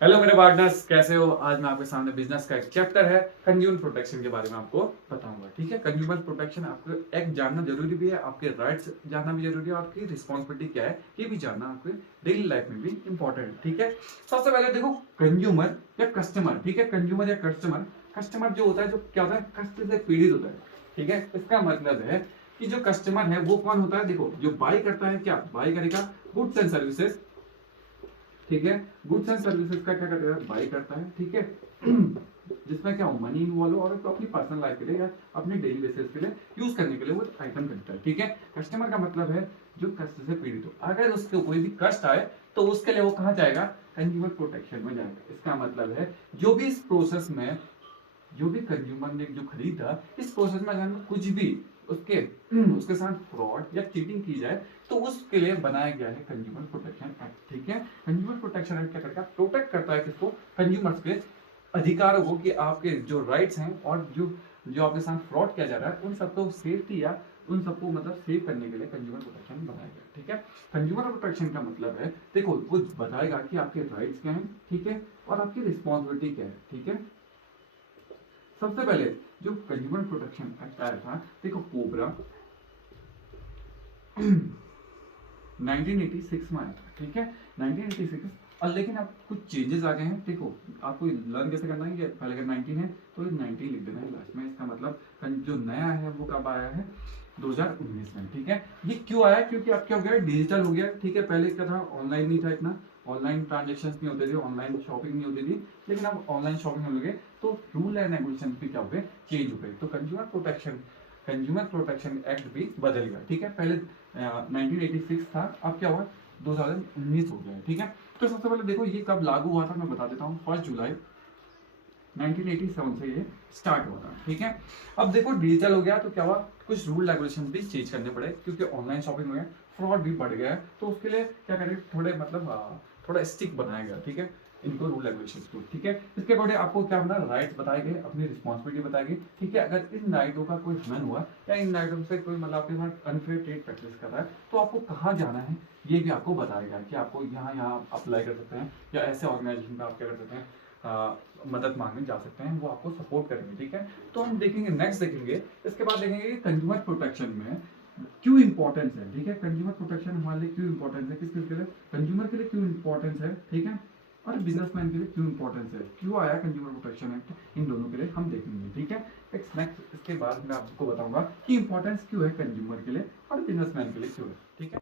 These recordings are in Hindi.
हेलो मेरे पार्टनर्स, कैसे हो? आज मैं आपके सामने बिजनेस का एक चैप्टर है कंज्यूमर प्रोटेक्शन के बारे में आपको बताऊंगा। ठीक है, कंज्यूमर प्रोटेक्शन आपको एक जानना जरूरी भी है, आपके राइट्स जानना भी जरूरी है, और आपकी रिस्पॉन्सिबिलिटी क्या है ये भी जानना आपके डेली लाइफ में भी इंपॉर्टेंट है। ठीक है, सबसे पहले देखो कंज्यूमर या कस्टमर। ठीक है, कंज्यूमर या कस्टमर, कस्टमर जो होता है, जो क्या होता है, कष्ट से पीड़ित होता है। ठीक है, इसका मतलब है कि जो कस्टमर है वो कौन होता है? देखो, जो बाई करता है, क्या बाई करेगा? Goods and services. ठीक है, गुड्स एंड सर्विसेज का क्या करता है? बाई करता है। ठीक है, जिसमें क्या हो, मनी इन्वॉल्व हो, और तो अपनी पर्सनल लाइफ के लिए या अपने डेली बेसिस के लिए यूज करने के लिए वो आइटम खरीदता है। ठीक है, कस्टमर का मतलब है जो कष्ट से पीड़ित हो, अगर उसको कोई भी कष्ट आए तो उसके लिए वो कहाँ जाएगा? कंज्यूमर प्रोटेक्शन में जाएगा। इसका मतलब है जो भी इस प्रोसेस में, जो भी कंज्यूमर ने जो खरीदा, इस प्रोसेस में अगर कुछ भी उसके उसके साथ फ्रॉड या चीटिंग की जाए तो उसके लिए बनाया गया है कंज्यूमर प्रोटेक्शन एक्ट। ठीक है, कंज्यूमर प्रोटेक्शन एक्ट क्या करता है? प्रोटेक्ट करता है किसको? कंज्यूमर्स के अधिकारों को, कि आपके जो राइट्स हैं और जो जो आपके साथ फ्रॉड किया जा रहा है उन सबको सेफ्टी या उन सबको मतलब सेव करने के लिए कंज्यूमर प्रोटेक्शन बनाया गया। ठीक है, कंज्यूमर प्रोटेक्शन का मतलब है, देखो वो बताएगा कि आपके राइट्स क्या हैं, ठीक है, और आपकी रिस्पॉन्सिबिलिटी क्या है। ठीक है, सबसे पहले जो कंज्यूमर प्रोटेक्शन एक्ट आया था, देखो कोबरा 1986 में आया था। ठीक है, 1986। और लेकिन अब कुछ चेंजेस आ गए हैं। देखो, आपको लर्न कैसे करना है कि पहले अगर 19 है तो 19 लिख देना है लास्ट में। इसका मतलब जो नया है वो कब आया है? 2019 में। ठीक है, ये क्यों आया? क्योंकि अब क्या हो गया, डिजिटल हो गया। ठीक है, पहले क्या था, ऑनलाइन नहीं था, इतना ऑनलाइन ट्रांजेक्शन नहीं होते थे, ऑनलाइन शॉपिंग नहीं होती थी, लेकिन अब ऑनलाइन शॉपिंग होने लगे तो रूल एंड रेगुलेशन भी क्या हो गए, चेंज हो गए। तो कंज्यूमर प्रोटेक्शन एक्ट भी बदल गया। ठीक है, पहले 1986 था, अब क्या हुआ, 2019 हो गया है। ठीक है, तो सबसे पहले देखो ये कब लागू हुआ था, मैं बता देता हूँ। 1 जुलाई 1987 से ये स्टार्ट हुआ था। ठीक है, अब देखो डिजिटल हो गया तो क्या हुआ, कुछ रूल रेगुलेशन भी चेंज करने पड़े, क्योंकि ऑनलाइन शॉपिंग हो गया, फ्रॉड भी बढ़ गया है, तो उसके लिए क्या करें, थोड़े मतलब थोड़ा स्टिक बनाया गया। ठीक है, इनको रूल रेगुलेशन को। ठीक है, इसके अकॉर्डिंग आपको क्या बना, राइट्स बताए गए, अपनी रिस्पॉन्सिबिलिटी बताई गई। ठीक है, अगर इन राइटों का कोई हनन हुआ या इन राइटों से कोई मतलब आपके साथ अनफेयर ट्रेड प्रैक्टिस कर रहा है तो आपको कहाँ जाना है ये भी आपको बताएगा, कि आपको यहाँ यहाँ अप्लाई कर सकते हैं, या ऐसे ऑर्गेनाइजेशन पे आप क्या कर सकते हैं, मदद मांगने जा सकते हैं, वो आपको सपोर्ट करेंगे। ठीक है, तो हम देखेंगे, नेक्स्ट देखेंगे, इसके बाद देखेंगे कि कंज्यूमर प्रोटेक्शन में क्यों इंपॉर्टेंस है। ठीक है, कंज्यूमर प्रोटेक्शन हमारे लिए क्यों इंपॉर्टेंस है, किस किस के लिए, कंज्यूमर के लिए क्यों इंपॉर्टेंस है, ठीक है, और बिजनेसमैन के लिए क्यों इंपॉर्टेंस है, क्यों आया कंज्यूमर प्रोटेक्शन एक्ट, इन दोनों के लिए हम देखेंगे। ठीक है, नेक्स्ट इसके बाद मैं आपको बताऊंगा कि इंपॉर्टेंस क्यों है कंज्यूमर के लिए और बिजनेसमैन के लिए क्यों है। ठीक है,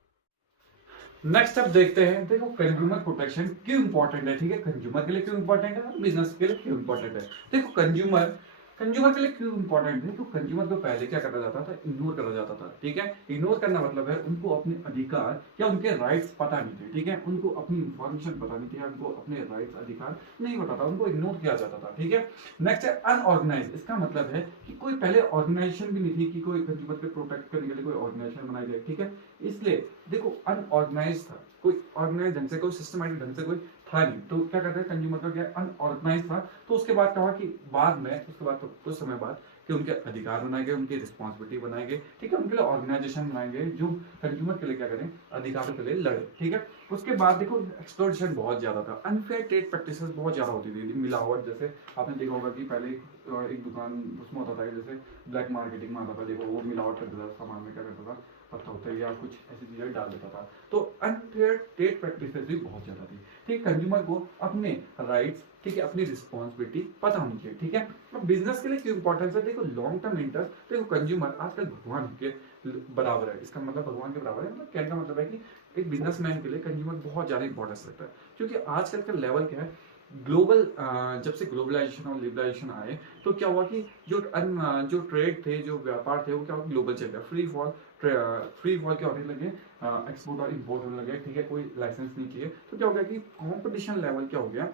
नेक्स्ट अब देखते हैं, देखो कंज्यूमर प्रोटेक्शन क्यों इंपॉर्टेंट है। ठीक है, कंज्यूमर के लिए क्यों इंपॉर्टेंट है और बिजनेस के लिए क्यों इंपॉर्टेंट है। देखो कंज्यूमर कंज्यूमर के लिए क्यों इंपॉर्टेंट है, तो कंज्यूमर को पहले क्या करा जाता था, इग्नोर करा जाता था। ठीक है, इग्नोर करना मतलब है उनको अपने अधिकार या उनके राइट्स पता नहीं थे। ठीक है, उनको अपनी इंफॉर्मेशन पता नहीं थी, उनको अपने राइट्स अधिकार नहीं पता था, उनको इग्नोर किया जाता था। ठीक है, नेक्स्ट है अनऑर्गेनाइज। इसका मतलब है कि कोई पहले ऑर्गेनाइजेशन भी नहीं थी कि कोई कंज्यूमर को प्रोटेक्ट करने के लिए कोई ऑर्गेनाइजेशन बनाई जाए। ठीक है, इसलिए देखो अनऑर्गेनाइज था, कोई ऑर्गेनाइज ढंग से, कोई सिस्टमैटिक ढंग से कोई था नहीं, तो क्या करते हैं, कंज्यूमर का क्या अनऑर्गेनाइज था। तो उसके बाद क्या हुआ कि बाद में, उसके बाद तो कुछ समय बाद कि उनके अधिकार बनाए गए, उनकी रिस्पॉन्सिबिलिटी बनाए गए। ठीक है, उनके लिए ऑर्गेनाइजेशन बनाए गए जो कंज्यूमर के लिए क्या करें, अधिकारों के लिए लड़े। ठीक है, उसके बाद देखो एक्सप्लॉइटेशन बहुत ज्यादा था, अनफेयर ट्रेड प्रैक्टिसेस बहुत ज्यादा होती थी, मिलावट। जैसे आपने देखा होगा कि पहले एक दुकान उसमें होता था, जैसे ब्लैक मार्केटिंग में आता था, देखो वो मिलावट कर देता था सामान में, क्या करता था, पता होता है या कुछ ऐसी चीजें डाल देता था। तो अनफेयर ट्रेड प्रैक्टिसेस भी बहुत ज्यादा थी। ठीक, कंज्यूमर को अपने राइट्स, ठीक है, अपनी रिस्पॉन्सिबिलिटी पता होनी चाहिए। ठीक है, अब बिजनेस के लिए क्यों इंपॉर्टेंस है, देखो लॉन्ग टर्म इंटरेस्ट, देखो कंज्यूमर आजकल भगवान के बराबर है। इसका मतलब भगवान के बराबर है, मतलब कहने का मतलब है कि एक बिजनेसमैन के लिए कंज्यूमर बहुत ज्यादा इंपॉर्टेंस रखता है, क्योंकि आजकल का लेवल क्या है, ग्लोबल, जब से ग्लोबलाइजेशन और लिबरलाइजेशन आए तो क्या हुआ कि जो ट्रेड थे, जो व्यापार थे, वो क्या हुआ, ग्लोबल चल गया, फ्री फॉल क्या होने लगे, एक्सपोर्ट और इंपोर्ट होने लगे। ठीक है, कोई लाइसेंस नहीं चाहिए, तो क्या हो गया कि कंपटीशन लेवल क्या हो गया,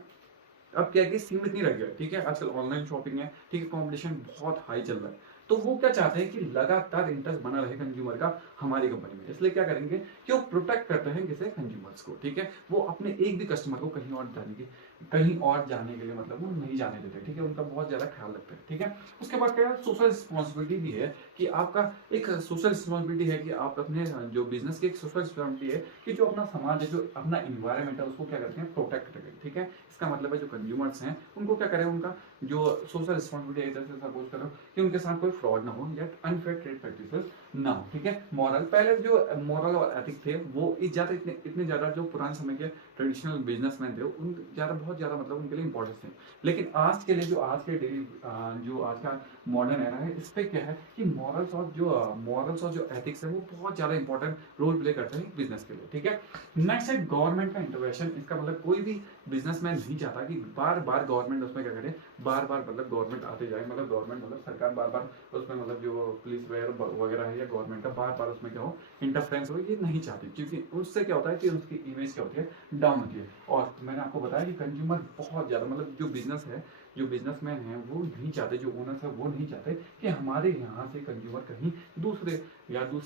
अब क्या है कि सीमित नहीं रह गया। ठीक है, आजकल ऑनलाइन शॉपिंग है, ठीक है, कंपटीशन बहुत हाई चल रहा है। तो वो क्या चाहते हैं कि लगातार इंटरेस्ट बना रहे कंज्यूमर का हमारी कंपनी में। इसलिए क्या करेंगे कि वो प्रोटेक्ट करते हैं किसे, कंज्यूमर्स को, ठीक है। वो अपने एक भी कस्टमर को कहीं और जाने के लिए मतलब वो नहीं जाने देते, ठीक है। उनका बहुत ज्यादा ख्याल रखते हैं, ठीक है। उसके बाद क्या है, सोशल रिस्पॉन्सिबिलिटी भी है कि आपका एक सोशल रिस्पॉन्सिबिलिटी है कि आप अपने जो बिजनेस की एक सोशल रिस्पॉन्सिबिलिटी है कि जो अपना समाज है, जो अपना इन्वायरमेंट है, उसको क्या करते हैं, प्रोटेक्ट करें, ठीक है। इसका मतलब है जो कंज्यूमर्स हैं उनको क्या करें, उनका जो सोशल रिस्पॉन्सिबिलिटी है, जैसे सपोज करो कि उनके साथ कोई फ्रॉड ना हो या अनफेयर ट्रेड प्रैक्टिसेस ना हो, ठीक है। मॉरल, पहले जो मॉरल और एथिक थे वो ज्यादा इतने ज्यादा जो पुराने समय के ट्रेडिशनल बिजनेसमैन थे उन ज्यादा बहुत ज्यादा मतलब उनके लिए इंपॉर्टेंस थे। लेकिन आज के लिए जो आज के डेली जो आज का मॉडर्न एरा है, इस पे क्या है कि मॉरल्स और जो एथिक्स है वो बहुत ज्यादा इंपॉर्टेंट रोल प्ले करते हैं बिजनेस के लिए, ठीक है। नेक्स्ट है गवर्नमेंट का इंटरवेंशन। इसका मतलब कोई भी बिजनेसमैन नहीं चाहता कि बार बार गवर्नमेंट उसमें क्या करे, बार बार मतलब गवर्नमेंट आते जाए, मतलब गवर्नमेंट मतलब सरकार बार बार उसमें मतलब जो पुलिस वगैरह है या गवर्नमेंट का बार बार उसमें क्या हो, इंटरफेरेंस हो, ये नहीं चाहती। क्योंकि उससे क्या होता है कि उसकी इमेज क्या होती है, डाउन होती है। और मैंने आपको बताया कि कंज्यूमर बहुत ज्यादा मतलब जो बिजनेस है, जो बिजनेसमैन है वो नहीं चाहते, जो ओनर्स है वो नहीं चाहते कि हमारे यहाँ से कंज्यूमर कहीं दूसरे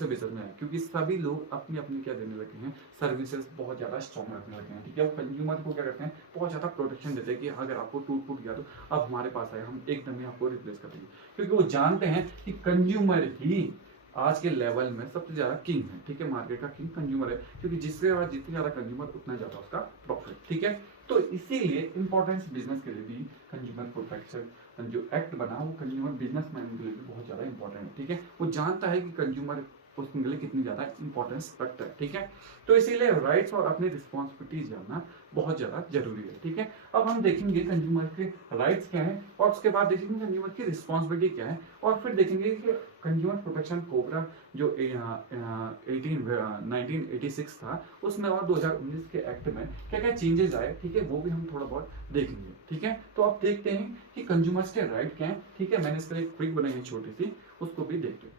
बिजनेस में है। क्योंकि सभी लोग अपनी अपनी क्या देने लगे हैं, सर्विसेज बहुत ज्यादा स्ट्रॉन्ग रखने लगे हैं, ठीक है। वो कंज्यूमर को क्या करते हैं, बहुत ज्यादा प्रोटेक्शन देते हैं कि अगर आपको टूट फूट गया तो अब हमारे पास आए, हम एकदम ही आपको रिप्लेस कर देंगे। क्योंकि वो जानते हैं कि कंज्यूमर ही आज के लेवल में सबसे ज्यादा किंग है, ठीक है। मार्केट का किंग कंज्यूमर है, क्योंकि जिसके बाद जितनी ज्यादा कंज्यूमर उतना ज्यादा उसका प्रॉफिट, ठीक है। तो इसीलिए इंपॉर्टेंस बिजनेस के लिए भी कंज्यूमर प्रोटेक्शन जो एक्ट बना वो कंज्यूमर बिजनेसमैन के लिए भी बहुत ज्यादा इंपॉर्टेंट है, ठीक है। वो जानता है कि कंज्यूमर उसके लिए कितनी ज्यादा इंपॉर्टेंस रखता है, ठीक है। तो इसीलिए राइट्स और अपनी रिस्पॉन्सिबिलिटीज जानना बहुत ज्यादा जरूरी है, ठीक है। अब हम देखेंगे कंज्यूमर के राइट्स क्या है और उसके बाद देखेंगे कंज्यूमर की रिस्पॉन्सिबिलिटी क्या है, और फिर देखेंगे कि कंज्यूमर प्रोटेक्शन कोबरा जो 1986 था उसमें और 2019 के एक्ट में क्या क्या चेंजेस आए, ठीक है, वो भी हम थोड़ा बहुत देखेंगे, ठीक है। तो आप देखते हैं कि कंज्यूमर्स के राइट क्या है, ठीक है। मैंने इसके लिए एक ट्रिक बनाई है छोटी सी, उसको भी देखते हैं।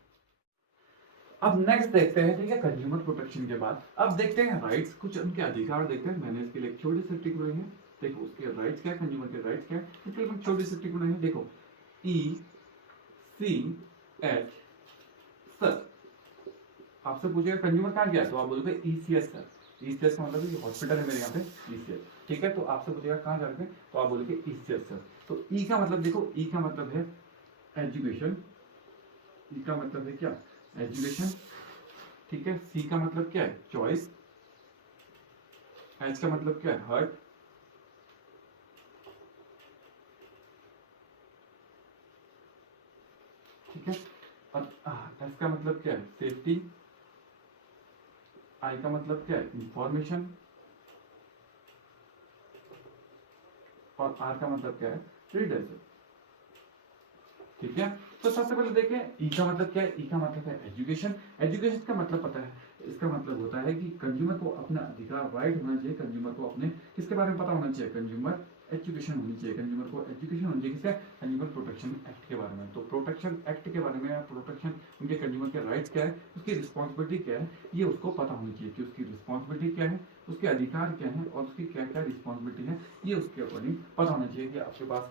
अब नेक्स्ट देखते हैं, ठीक है, कंज्यूमर प्रोटेक्शन के बाद अब देखते हैं राइट्स, कुछ उनके अधिकार देखते हैं। मैंने इसके लिए एक छोटी सी ट्रिक बनाई है, देखो उसके राइट्स क्या है, कंज्यूमर के राइट्स क्या है, इसके लिए छोटी सी ट्रिक बनाई है। देखो ECH सर, आपसे पूछेगा कंज्यूमर कहाँ गया तो आप बोलोगे ECH सर। ECH का मतलब हॉस्पिटल है मेरे यहाँ पे ECH, ठीक है। तो आपसे पूछेगा कहाँ जाके तो आप बोलोगे ECH सर। तो E का मतलब देखो, E का मतलब है एजुकेशन, E का मतलब है क्या, एजुकेशन, ठीक है। C का मतलब क्या है, चॉइस। H का मतलब क्या है, हर्ट। ठीक है। और S का मतलब क्या है, सेफ्टी। I का मतलब क्या है, इंफॉर्मेशन। और R का मतलब क्या है, रीडर्स, ठीक है। तो सबसे पहले देखें E का मतलब क्या है, E का मतलब है एजुकेशन। एजुकेशन का मतलब पता है, इसका मतलब होता है कि कंज्यूमर को अपना अधिकार, राइट होना चाहिए, कंज्यूमर को अपने किसके बारे में पता होना चाहिए, कंज्यूमर एजुकेशन होनी चाहिए, कंज्यूमर को एजुकेशन होनी चाहिए किसका, कंज्यूमर प्रोटेक्शन एक्ट के बारे में। तो प्रोटेक्शन एक्ट के बारे में, प्रोटेक्शन उनके कंज्यूमर के राइट्स क्या है, उसकी रिस्पॉन्सिबिलिटी क्या है, ये उसको पता होनी चाहिए कि उसकी रिस्पॉन्सिबिलिटी क्या है, उसके अधिकार क्या है और उसकी क्या क्या रिस्पॉन्सिबिलिटी है, ये उसके अकॉर्डिंग पता होना चाहिए। कि आपके पास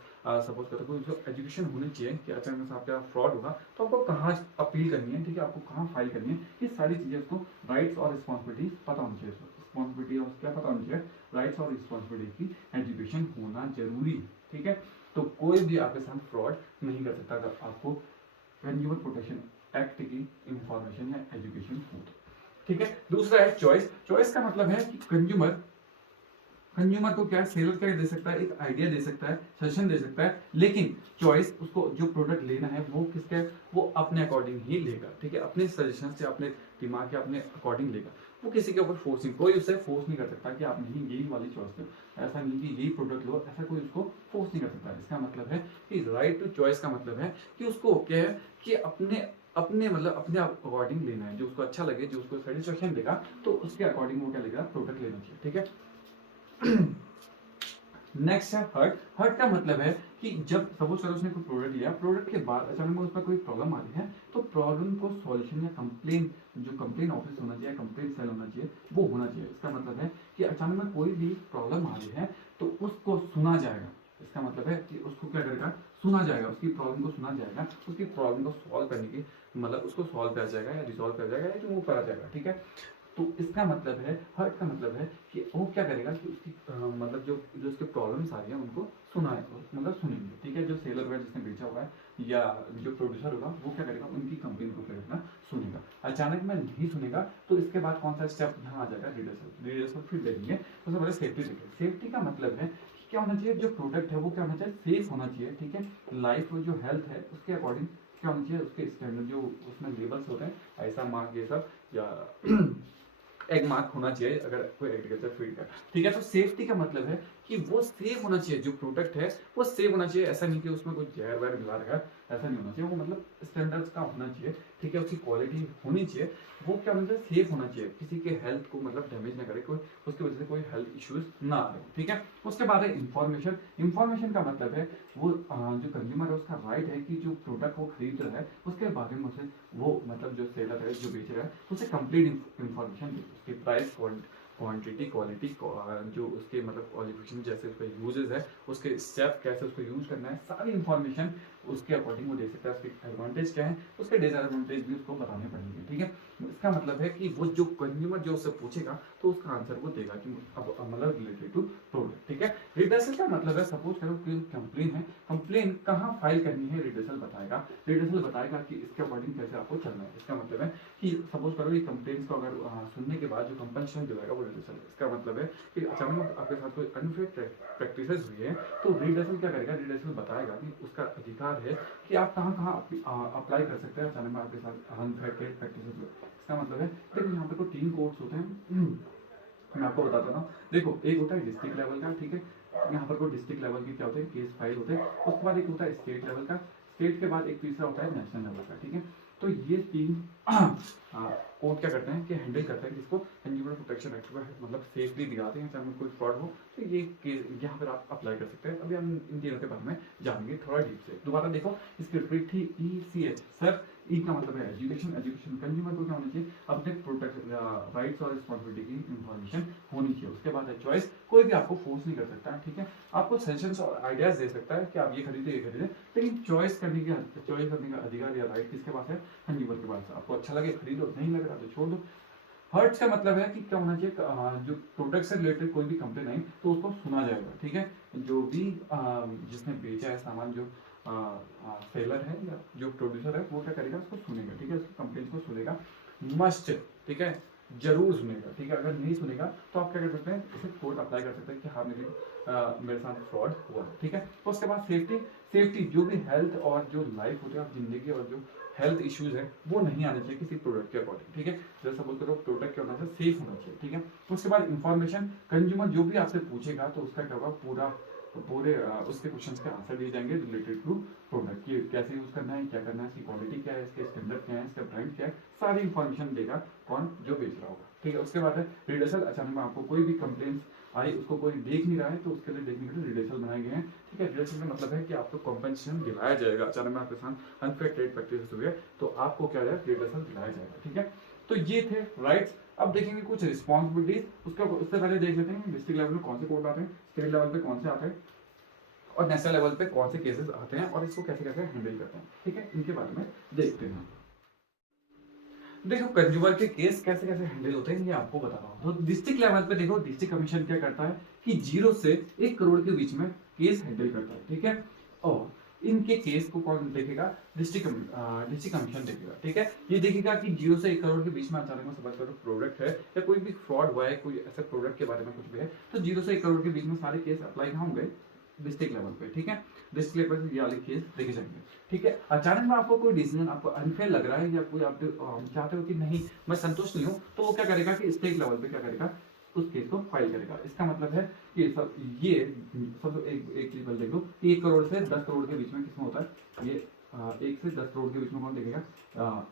सपोज करते कोई जो एजुकेशन होनी चाहिए कि अचानक से आपका फ्रॉड होगा तो आपको कहाँ अपील करनी है, ठीक है, आपको कहाँ फाइल करनी है, ये सारी चीजें उसको राइट्स और रिस्पॉन्सिबिलिटी पता होनी चाहिए। रिस्पॉन्सिबिलिटी और क्या पता होनी चाहिए, राइट्स और रिस्पॉन्सिबिलिटी की एजुकेशन होना जरूरी है, ठीक है। तो कोई भी आपके साथ फ्रॉड नहीं कर सकता अगर आपको कंज्यूमर प्रोटेक्शन एक्ट की इंफॉर्मेशन या एजुकेशन हो, ठीक है। दूसरा है चॉइस। चॉइस का मतलब है कि कंज्यूमर को क्या सेलर क्या दे सकता है, एक आइडिया दे सकता है, सजेशन दे सकता है, लेकिन चॉइस उसको जो प्रोडक्ट लेना है वो किसका है, वो अपने अकॉर्डिंग ही लेगा, ठीक है। अपने सजेशन से, अपने दिमाग के अपने अकॉर्डिंग लेगा, वो किसी के ऊपर फोर्सिंग, कोई उसे फोर्स नहीं कर सकता कि आप नहीं यही वाली चॉइस लो, ऐसा नहीं कि यही प्रोडक्ट लो, ऐसा कोई उसको फोर्स नहीं कर सकता। इसका मतलब है कि राइट टू चॉइस का मतलब है कि उसको क्या है कि अपने अपने मतलब अपने अकॉर्डिंग लेना है, जो उसको अच्छा लगे, जो उसको सेटिस्फेक्शन देगा, तो उसके अकॉर्डिंग वो क्या लेगा, प्रोडक्ट लेना चाहिए, ठीक है। नेक्स्ट है हर्ट। हर्ट का मतलब है कि जब सपोज करो उसने कोई प्रोडक्ट लिया, प्रोडक्ट के बाद अचानक में उस पर कोई प्रॉब्लम आती है, तो प्रॉब्लम को सॉल्यूशन या कंप्लेन, जो कंप्लेन ऑफिस होना चाहिए, कंप्लेन सेल होना चाहिए, वो होना चाहिए। इसका मतलब है कि अचानक में कोई भी प्रॉब्लम आ रही है तो उसको सुना जाएगा। इसका इसका मतलब है कि उसको क्या करेगा, सुना जाएगा, उसकी प्रॉब्लम को सुना जाएगा, उसकी प्रॉब्लम को सॉल्व करने की मतलब उसको सॉल्व करा जाएगा या रिजॉल्व करा जाएगा या रिमूव करा जाएगा, ठीक है। तो इसका मतलब है, हर्ट का मतलब है कि वो क्या करेगा कि उसकी मतलब जो जो उसके प्रॉब्लम्स आ रही है उनको सुनाएगा, मतलब सुनेंगे, ठीक है। जो सेलर होगा जिसने बेचा हुआ है या जो प्रोड्यूसर होगा वो क्या करेगा, उनकी कंप्लेन को करेगा, सुनेगा। अचानक में नहीं सुनेगा तो इसके बाद कौन सा स्टेप यहाँ आ जाएगा, रिडर्सल। रिडर्सल फिर देखेंगे। सबसे पहले सेफ्टी देखेंगे। सेफ्टी का मतलब है कि क्या होना चाहिए, जो प्रोडक्ट है वो क्या होना चाहिए, सेफ होना चाहिए, ठीक है। लाइफ जो हेल्थ है उसके अकॉर्डिंग क्या होना चाहिए, उसके स्टैंडर्ड जो उसमें लेबल्स होते हैं, ऐसा मार्क ये सब या एक मार्क होना चाहिए अगर कोई एग्रीकल्चर फील्ड है, ठीक है। तो सेफ्टी का मतलब है कि वो सेफ होना चाहिए, जो प्रोडक्ट है वो सेफ होना चाहिए। ऐसा नहीं कि उसमें कुछ जहर वहर मिला रखा है, ऐसा नहीं होना चाहिए। वो मतलब स्टैंडर्ड्स का होना चाहिए, ठीक है। उसकी क्वालिटी होनी चाहिए, वो क्या होना चाहिए, सेफ होना चाहिए, किसी के हेल्थ को मतलब डैमेज ना करे, कोई उसकी वजह से कोई हेल्थ इश्यूज ना आए, ठीक है। उसके बाद है इंफॉर्मेशन। इंफॉर्मेशन का मतलब है वो जो कंज्यूमर है उसका राइट है कि जो प्रोडक्ट वो खरीद रहा है उसके बारे में उसे वो मतलब जो सेलर है जो बेच रहा है उसे कंप्लीट इंफॉर्मेशन दे, उसकी प्राइस, क्वांटिटी, क्वालिटी, जो उसके मतलब क्वालिफिकेशन, जैसे उसका यूजेस है, उसके स्टेप कैसे उसको यूज करना है, सारी इंफॉर्मेशन उसके अकॉर्डिंग वो दे सकता है। उसके एडवांटेज क्या है, उसके डिसएडवांटेज भी उसको बताने पड़ेंगे, ठीक है। इसका मतलब है कि वो जो कंज्यूमर जो उससे पूछेगा तो उसका आंसर वो देगा कि अब मतलब रिलेटेड टू प्रोडक्ट, ठीक है। रिडर्सल का मतलब है, सपोज करो कि कंप्लेन है, कंप्लेन कहाँ फाइल करनी है, रिडर्सल बताएगा। रिडर्सल बताएगा कि इसके अकॉर्डिंग कैसे आपको चलना है। इसका मतलब है कि सपोज करो ये कंप्लेन को अगर सुनने के बाद जो कंपनसेशन दिलाएगा वो रिडर्सल है। इसका मतलब है कि अचानक आपके साथ कोई अनफेयर प्रैक्टिसेस हुई है तो रिडर्सल क्या करेगा, रिडर्सल बताएगा कि उसका अधिकार है कि आप कहाँ कहाँ अप्लाई कर सकते हैं अचानक में आपके साथ अनफेयर प्रैक्टिसेस हुए। इसका मतलब है देखो यहाँ पे तो 3 कोर्ट्स होते हैं, मैं आपको बताता हूँ। देखो एक होता है डिस्ट्रिक्ट लेवल का, ठीक है। यहाँ पर कोई डिस्ट्रिक्ट लेवल के क्या होते हैं, केस फाइल होते हैं। उसके बाद एक होता है स्टेट लेवल का, स्टेट के बाद एक तीसरा होता है नेशनल लेवल का, ठीक है। तो ये 3 कोर्ट क्या करते हैं कि हैंडल करते हैं किसको, कंज्यूमर प्रोटेक्शन एक्ट को मतलब सेफली दिखाते हैं। चाहे कोई फ्रॉड हो तो ये केस यहाँ पर आप अप्लाई कर सकते हैं। अभी हम इन तीनों के बारे में जानेंगे थोड़ा डीप से। दोबारा देखो इसकी रिपीट थी ECH सर। ई का मतलब है एजुकेशन। एजुकेशन कंज्यूमर को क्या होनी चाहिए, अपने प्रोटेक्ट राइट्स और रिस्पॉन्सिबिलिटी की इंफॉर्मेशन होनी चाहिए। उसके बाद है चॉइस। कोई भी आपको फोर्स नहीं कर सकता, ठीक है। आपको सजेशंस और आइडियाज दे सकता है कि आप ये खरीदे ये खरीदे, लेकिन चॉइस करने का अधिकार या राइट किसके पास है, कंज्यूमर के पास है। आपको अच्छा लगे खरीदो, नहीं लग रहा तो छोड़ दो। हर्ट्स का मतलब है कि क्या होना चाहिए, जो प्रोडक्ट से रिलेटेड कोई भी कंप्लेन आई तो उसको सुना जाएगा, ठीक है। जो भी जिसने बेचा है सामान, जो सेलर है या जो प्रोड्यूसर है वो क्या करेगा, उसको सुनेगा, ठीक है। उसकी कंप्लेन को सुनेगा, मस्ट, ठीक है, जरूर सुनेगा, ठीक है। अगर नहीं सुनेगा तो आप क्या कर सकते हैं, इसे कोर्ट अप्लाई कर सकते हैं कि हाँ मेरे साथ फ्रॉड हुआ, ठीक है। तो उसके बाद सेफ्टी। सेफ्टी जो भी हेल्थ और जो लाइफ होती है और जिंदगी और जो हेल्थ इश्यूज है वो नहीं आने चाहिए किसी प्रोडक्ट के अकॉर्डिंग, ठीक है। जैसे सपोज करो प्रोडक्ट क्या होना चाहिए, सेफ होना चाहिए, ठीक है। उसके बाद इंफॉर्मेशन। कंज्यूमर जो भी आपसे पूछेगा तो उसका क्या होगा, पूरे उसके क्वेश्चंस के आंसर दिए जाएंगे रिलेटेड टू प्रोडक्ट की, कैसे यूज करना है, क्या करना है, इसकी क्वालिटी क्या है, इसके स्टैंडर्ड क्या है, इसका ब्रांड क्या है, सारी इंफॉर्मेशन देगा कौन, जो बेच रहा होगा, ठीक है। उसके बाद है रिडर्सल। अचानक में आपको कोई भी कंप्लेन आई, उसको कोई देख नहीं रहा है तो उसके लिए देखने के लिए रिडर्सल बनाए गए हैं, ठीक है। रिडर्सल का मतलब है कि आपको कॉम्पेंसेशन दिलाया जाएगा। अचानक में आपके साथ अनफेयर ट्रेड प्रैक्टिस हुई है तो आपको क्या है, रिडर्सल दिलाया जाएगा, ठीक है। तो ये थे राइट्स। अब देखेंगे कुछ रिस्पॉन्सिबिलिटीज। उससे पहले देख लेते हैं डिस्ट्रिक्ट लेवल में कौन से कोर्ट आते हैं, स्टेट लेवल पे कौन से आते हैं और नेशनल लेवल पे कौन से केसेस आते हैं और इसको कैसे कैसे हैंडल करते हैं, ठीक है। इनके बारे में देखते हैं। देखो कंज्यूमर के केस कैसे कैसे हैंडल होते हैं ये आपको बता रहा हूँ। तो डिस्ट्रिक्ट लेवल पे देखो डिस्ट्रिक्ट कमीशन क्या करता है कि 0 से 1 करोड़ के बीच में केस हैंडल करता है, ठीक है। और इनके केस को कौन देखेगा, डिस्ट्रिक्ट कमीशन देखेगा, ठीक है। ये देखेगा कि 0 से 1 करोड़ के बीच में अचानक में समझ करो प्रोडक्ट है या कोई भी फ्रॉड हुआ है, कोई ऐसे प्रोडक्ट के बारे में कुछ भी है तो 0 से 1 करोड़ के बीच में सारे केस अप्लाई कहाँ होंगे, डिस्ट्रिक्ट लेवल पे, ठीक है। डिस्ट्रिक्ट लेवल पे ये वाले केस देखे जाएंगे, ठीक है। अचानक में आपको कोई डिसीजन आपको अनफेयर लग रहा है या कोई आप चाहते हो कि नहीं मैं संतुष्ट नहीं हूँ तो वो क्या करेगा कि स्टेट लेवल पे क्या करेगा, उस केस को फाइल करेगा। इसका मतलब है कि सब एक चीज देख लो, 1 करोड़ से 10 करोड़ के बीच में किसमें होता है ये, 1 से 10 करोड़ के बीच में कौन देखेगा,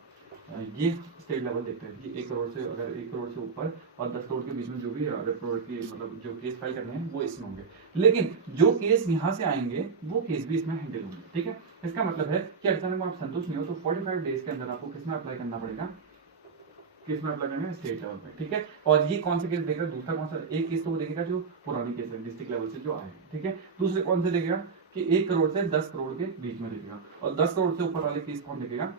ये स्टेट लेवल देखते हैं कि 1 करोड़ से अगर 1 करोड़ से ऊपर और 10 करोड़ के बीच में जो भी अगर प्रोडक्ट की मतलब जो केस फाइल करने हैं वो इसमें होंगे, लेकिन जो केस यहाँ से आएंगे वो केस भी इसमें हैंडल होंगे, ठीक है। इसका मतलब है कि अचानक आप संतुष्ट नहीं हो तो 45 डेज के अंदर आपको किसमें अप्लाई करना पड़ेगा, किस में अप्लाई करेंगे, स्टेट लेवल पे, ठीक है। और ये कौन सा केस देखेगा, दूसरा कौन सा, एक केस तो वो देखेगा जो पुरानी केस है डिस्ट्रिक्ट लेवल से जो आए हैं, ठीक है। दूसरे कौन से देखेगा कि 1 करोड़ से 10 करोड़ के बीच में देखेगा, और 10 करोड़ से ऊपर वाले केस कौन देखेगा,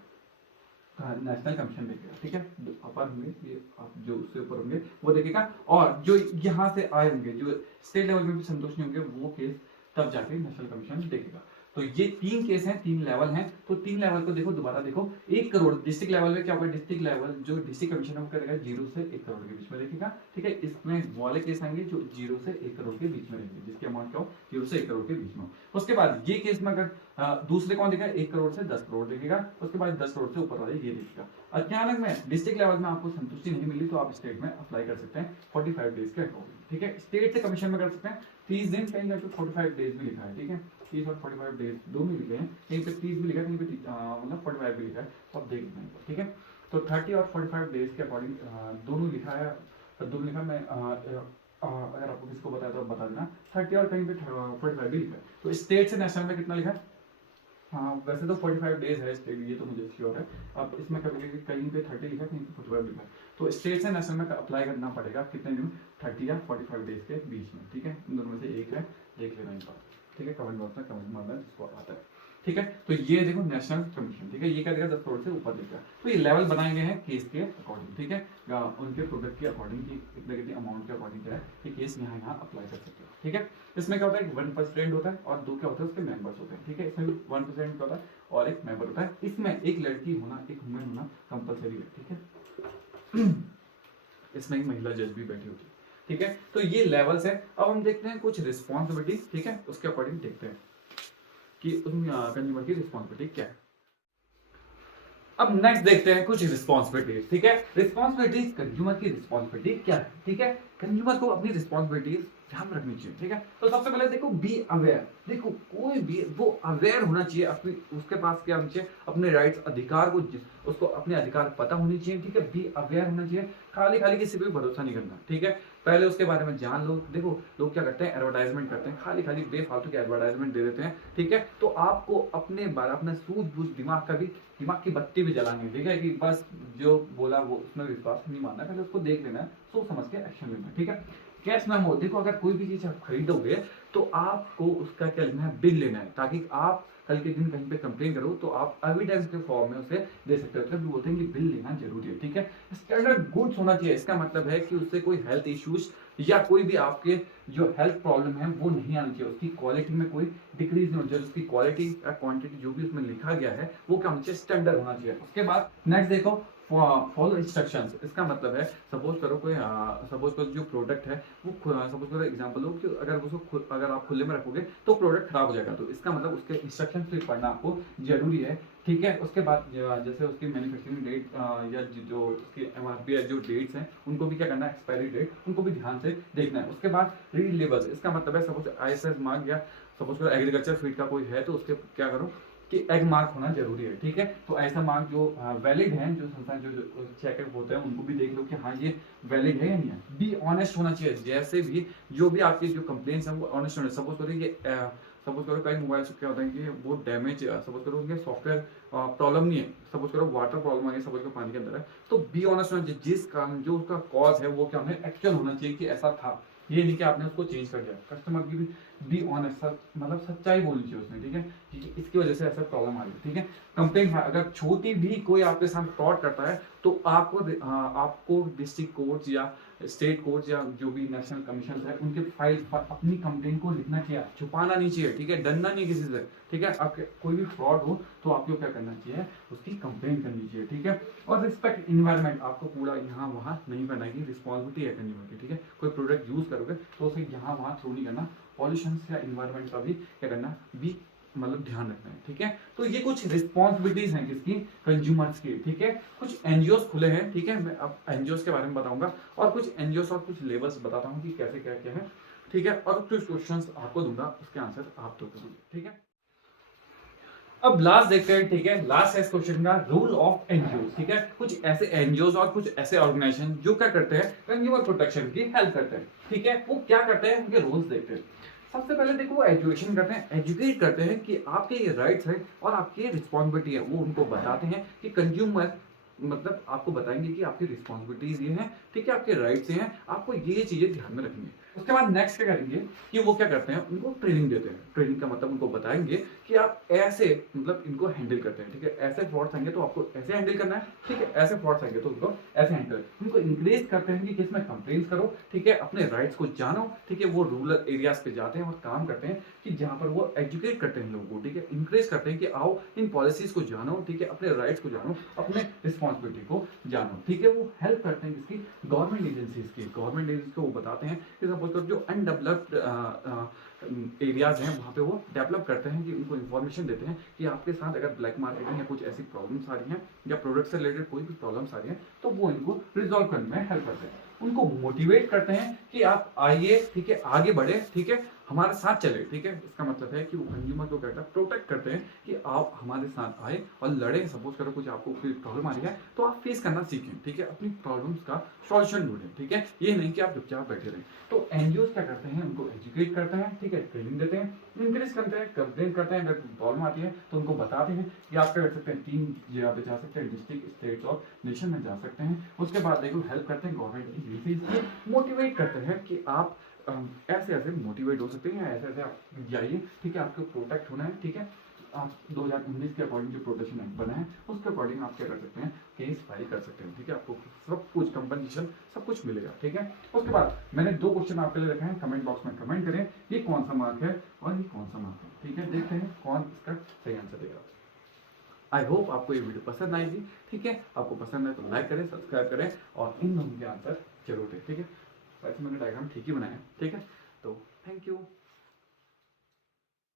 नेशनल कमीशन देखेगा, ठीक है। अपर होंगे ये, आप जो उससे ऊपर होंगे वो देखेगा, और जो यहाँ से आए होंगे जो स्टेट लेवल में भी संतुष्ट नहीं होंगे वो केस तब जाके नेशनल कमीशन देखेगा। तो ये 3 केस हैं, 3 लेवल हैं। तो 3 लेवल को देखो, दोबारा देखो, 1 करोड़ डिस्ट्रिक्ट लेवल में क्या होगा, डिस्ट्रिक्ट लेवल जो डिस्ट्रिक्ट कमीशन है वो करेगा 0 से 1 करोड़ के बीच में देखेगा, ठीक है। इसमें वाले केस आएंगे जो 0 से 1 करोड़ के बीच में रहेंगे, जिसकी अमाउंट क्या हो 0 से 1 करोड़ के बीच में हो। उसके बाद ये केस में अगर दूसरे कौन देखेगा, 1 करोड़ से 10 करोड़ देखेगा, उसके बाद 10 करोड़ से ऊपर वाले ये देखेगा। अचानक में डिस्ट्रिक्ट लेवल में आपको संतुष्टि नहीं मिली तो आप स्टेट में अप्लाई कर सकते हैं 45 डेज के अकॉर्डिंग, ठीक है। स्टेट से कमीशन में कर सकते हैं 30 दिन, कहीं जाकर 45 डेज भी लिखा है, ठीक है। 30 और 45 डेज दोनों लिखे हैं, कहीं पे 30 भी लिखा है, कहीं पे मतलब 45 भी लिखा है, तो आप देख लेंगे, ठीक है। तो 30 और 45 डेज के अकॉर्डिंग दोनों लिखा है, दोनों लिखा मैं अगर आपको किसको बताया तो बता देना, 30 और कहीं पे 45 भी लिखा है। तो स्टेट से नेशनल में कितना लिखा है, हाँ वैसे तो 45 डेज है स्टेट, ये तो मुझे श्योर है। अब इसमें कभी कहीं पे 30 लिखा है, कहीं पे 45 लिखा है, तो स्टेट से नेशनल में अप्लाई करना पड़ेगा कितने दिन, 30 या 45 डेज के बीच में, ठीक है। इन दोनों में से एक है, देख लेना एक बार, ठीक है। कमेंट बॉक्स में कमेंट मारना जिसको आता है, ठीक है। तो ये देखो नेशनल कमीशन, ठीक है, ये क्या देगा 10 करोड़ से ऊपर देगा। तो ये लेवल बनाए गए हैं केस के अकॉर्डिंग, ठीक है, उनके प्रोडक्ट के अकॉर्डिंग की कितने अमाउंट के अकॉर्डिंग क्या है ये केस यहाँ अप्लाई कर सकते हो, ठीक है। इसमें क्या होता है, 1% होता है और 2 क्या होता है उसके मेंबर्स होते हैं, ठीक है। इसमें 1% क्या होता है और एक मेंबर होता है। इसमें एक लड़की होना, एक वुमेन होना कंपलसरी है, ठीक है। इसमें एक महिला जज भी बैठी होती है, ठीक है। तो ये लेवल्स है। अब हम देखते हैं कुछ रिस्पॉन्सिबिलिटी, ठीक है, उसके अकॉर्डिंग देखते हैं कि कंज्यूमर की रिस्पॉन्सिबिलिटी क्या है। अब नेक्स्ट देखते हैं कुछ रिस्पॉन्सिबिलिटी, ठीक है। रिस्पॉन्सिबिलिटी कंज्यूमर की रिस्पॉन्सिबिलिटी क्या है, ठीक है। कंज्यूमर को अपनी रिस्पॉन्सिबिलिटीज ध्यान रखनी चाहिए, ठीक है। तो सबसे पहले देखो बी अवेयर, देखो कोई भी वो अवेयर होना चाहिए अपनी, उसके पास क्या होना चाहिए, अपने राइट्स अधिकार को, उसको अपने अधिकार पता होनी चाहिए, ठीक है। बी अवेयर होना चाहिए, खाली खाली किसी पे भरोसा नहीं करना, ठीक है। पहले उसके बारे में जान लो। देखो लोग क्या करते हैं, एडवर्टाइजमेंट करते हैं, खाली खाली बेफालतू के एडवर्टाइजमेंट दे देते हैं, ठीक है। तो आपको अपने बारे, अपना सूझबूझ दिमाग की बत्ती भी जलानी है, ठीक है, कि बस जो बोला वो उसमें विश्वास नहीं मानना, पहले उसको देख लेना है, सोच समझ के एक्शन लेना है, ठीक है। कैश मेमो, देखो अगर कोई भी चीज आप खरीदोगे तो आपको उसका क्या लेना है, बिल लेना है, ताकि आप कल के दिन कहीं पे कंप्लेन करो तो आप एविडेंस के फॉर्म में उसे दे सकते हो। तब बोलते हैं कि बिल लेना जरूरी है, ठीक है। स्टैंडर्ड गुड्स होना चाहिए, इसका मतलब है कि उससे कोई हेल्थ इश्यूज या कोई भी आपके जो हेल्थ प्रॉब्लम है वो नहीं आनी चाहिए, उसकी क्वालिटी में कोई डिक्रीज नहीं होनी चाहिए, उसकी क्वालिटी या क्वांटिटी जो भी उसमें लिखा गया है वो क्या होना चाहिए, स्टैंडर्ड होना चाहिए। उसके बाद नेक्स्ट देखो फॉलो इंस्ट्रक्शंस, इसका मतलब है सपोज करो जो प्रोडक्ट है वो सपोज करो एग्जांपल लो कि अगर आप खुले में रखोगे तो प्रोडक्ट खराब हो जाएगा, तो इसका मतलब उसके इंस्ट्रक्शंस भी पढ़ना आपको जरूरी है, ठीक है। उसके बाद जैसे उसकी मैन्युफैक्चरिंग डेट या जो उसकी एमआरपी है, जो डेट्स हैं उनको भी क्या करना है, एक्सपायरी डेट उनको भी ध्यान से देखना है। उसके बाद रीड लेबल्स, इसका मतलब है सपोज ISI मार्क या सपोज करो एग्रीकल्चर फीड का कोई है तो उसके क्या करो कि एग मार्क होना जरूरी है, ठीक है। तो ऐसा मार्क जो वैलिड है, जो संस्थान जो चेकअप होते हैं उनको भी देख लो कि हाँ ये वैलिड है या नहीं है। बी ऑनेस्ट होना चाहिए, जैसे भी जो भी आपकी जो कंप्लेंट्स हैं वो ऑनेस्ट होने। सपोज करो कई मोबाइल से क्या होता है कि वो डैमेज, सपोज करो उनके सॉफ्टवेयर प्रॉब्लम नहीं है, सपोज करो वाटर प्रॉब्लम आ गई, सपोज करो पानी के अंदर है, तो बी ऑनेस्ट होना चाहिए, जिस कारण जो उसका कॉज है वो क्या होना है, एक्चुअल होना चाहिए कि ऐसा था, ये नहीं कि आपने उसको चेंज कर दिया। कस्टमर की भी बी ऑनेस्ट, मतलब सच्चाई बोलनी चाहिए उसमें, ठीक है, कि इसकी वजह से ऐसा प्रॉब्लम आ गई, ठीक है। कंप्लेंट अगर छोटी भी कोई आपके साथ फ्रॉड करता है तो आपको डिस्ट्रिक्ट कोर्ट्स या स्टेट कोर्ट्स या जो भी नेशनल कमीशन है उनके फाइल पर अपनी कंप्लेंट को लिखना चाहिए, छुपाना नहीं चाहिए, ठीक है, डरना नहीं किसी से, ठीक है। आपके कोई भी फ्रॉड हो तो आपको क्या करना चाहिए, उसकी कंप्लेंट करनी चाहिए, ठीक है। और रिस्पेक्ट इन्वायरमेंट, आपको पूरा यहाँ वहाँ नहीं करना है, रिस्पॉन्सिबिलिटी है कंज्यूमर की, ठीक है। कोई प्रोडक्ट यूज करोगे तो उसे यहाँ वहाँ थ्रो नहीं करना, पॉल्यूशन या इन्वायरमेंट का भी क्या करना भी मतलब ध्यान रखना है, ठीक है। तो ये कुछ रिस्पॉन्सिबिलिटीज हैं किसकी, कंज्यूमर्स की, ठीक है। कुछ एनजीओ खुले हैं, ठीक है, मैं अब एनजीओ के बारे में बताऊंगा और कुछ एनजीओ और कुछ लेवल्स बताता हूँ कि कैसे क्या क्या है, ठीक है। और कुछ क्वेश्चंस आपको दूंगा, उसके आंसर आप तो करोगे, ठीक है। अब लास्ट देखते हैं, ठीक है, लास्ट है इस क्वेश्चन का रूल ऑफ एनजीओ, ठीक है। कुछ ऐसे एनजीओ और कुछ ऐसे ऑर्गेनाइजेशन जो क्या करते हैं, कंज्यूमर प्रोटेक्शन की हेल्प करते हैं, ठीक है। वो क्या करते हैं, उनके रूल्स देखते हैं। सबसे पहले देखो वो एजुकेशन करते हैं, एजुकेट करते हैं कि आपके ये राइट्स हैं और आपकी ये रिस्पॉन्सिबिलिटी है, वो उनको बताते हैं कि कंज्यूमर मतलब आपको बताएंगे कि आपकी रिस्पॉन्सिबिलिटीज ये हैं, ठीक है, आपके राइट्स हैं, आपको ये चीजें ध्यान में रखनी है। उसके बाद नेक्स्ट क्या करेंगे कि वो क्या करते हैं, उनको ट्रेनिंग देते हैं। ट्रेनिंग का मतलब उनको बताएंगे कि आप ऐसे मतलब इनको हैंडल करते हैं, ठीक है, ऐसे फ्रॉड्स आएंगे तो आपको ऐसे हैंडल करना है, ठीक है, ऐसे फ्रॉड्स आएंगे तो उनको ऐसे हैंडल, उनको इंक्रेज करते हैं कि किसमें कंप्लेन करो, ठीक है, अपने राइट्स को जानो, ठीक है, वो रूरल एरियाज पे जाते हैं और काम करते हैं कि जहां पर वो एजुकेट करते हैं लोगों को, ठीक है, इंक्रेज करते हैं कि आओ इन पॉलिसीज को जानो, ठीक है, अपने राइट्स को जानो, अपने रिस्पॉन्सिबिलिटी को जानो, ठीक है, वो हेल्प करते हैं किसकी, गवर्नमेंट एजेंसीज की। गवर्नमेंट एजेंसी को वो बताते हैं कि सपोज करो जो अनडेवलप्ड एरियाज हैं वहाँ पे वो डेवलप करते हैं कि उनको इन्फॉर्मेशन देते हैं कि आपके साथ अगर ब्लैक मार्केटिंग या कुछ ऐसी प्रॉब्लम्स आ रही हैं या प्रोडक्ट से रिलेटेड कोई भी प्रॉब्लम्स आ रही हैं तो वो इनको रिजॉल्व करने में हेल्प करते हैं। उनको मोटिवेट करते हैं कि आप आइए, ठीक है, आगे बढ़े, ठीक है, हमारे साथ चले, ठीक है। इसका मतलब है कि वो कंज्यूमर को कहता है प्रोटेक्ट करते हैं कि आप हमारे साथ आए और लड़े। सपोज करो कुछ आपको कोई प्रॉब्लम आ रही है तो आप फेस करना सीखें, ठीक है, अपनी प्रॉब्लम्स का सॉल्यूशन ढूंढें, ठीक है, ये नहीं कि आप चुपचाप बैठे रहें। तो एनजीओ क्या करते हैं, उनको एजुकेट करते हैं, ठीक है, ट्रेनिंग देते हैं, इंक्रेज करते हैं, कंप्लेन करते हैं, अगर प्रॉब्लम आती है तो उनको बताते हैं कि आप क्या कर सकते हैं, 3 जगह पे जा सकते हैं, डिस्ट्रिक्ट, स्टेट्स और नेशन में जा सकते हैं। उसके बाद देखो हेल्प करते हैं गवर्नमेंट एजेंसीज, मोटिवेट करते हैं कि आप ऐसे ऐसे मोटिवेट हो सकते हैं, ऐसे ऐसे आप जाइए, ठीक है, आपको प्रोटेक्ट होना है, ठीक है। आप 2019 के अकॉर्डिंग जो प्रोटेक्शन एक्ट बना है उसके अकॉर्डिंग आप क्या कर सकते हैं, केस फाइल कर सकते हैं, ठीक है, आपको सब कुछ कंपनसेशन सब कुछ मिलेगा, ठीक है। उसके बाद मैंने 2 क्वेश्चन आपके लिए रखे हैं, कमेंट बॉक्स में कमेंट करें ये कौन सा मार्क है और ये कौन सा मार्क है, ठीक है, देखते हैं कौन इसका सही आंसर देगा। आई होप आपको ये वीडियो पसंद आएगी, ठीक है, आपको पसंद है तो लाइक करें, सब्सक्राइब करें और इन दोनों के आंसर जरूर दें, ठीक है। वैसे मैंने डायग्राम ठीक ही बनाया है, ठीक है, तो थैंक यू।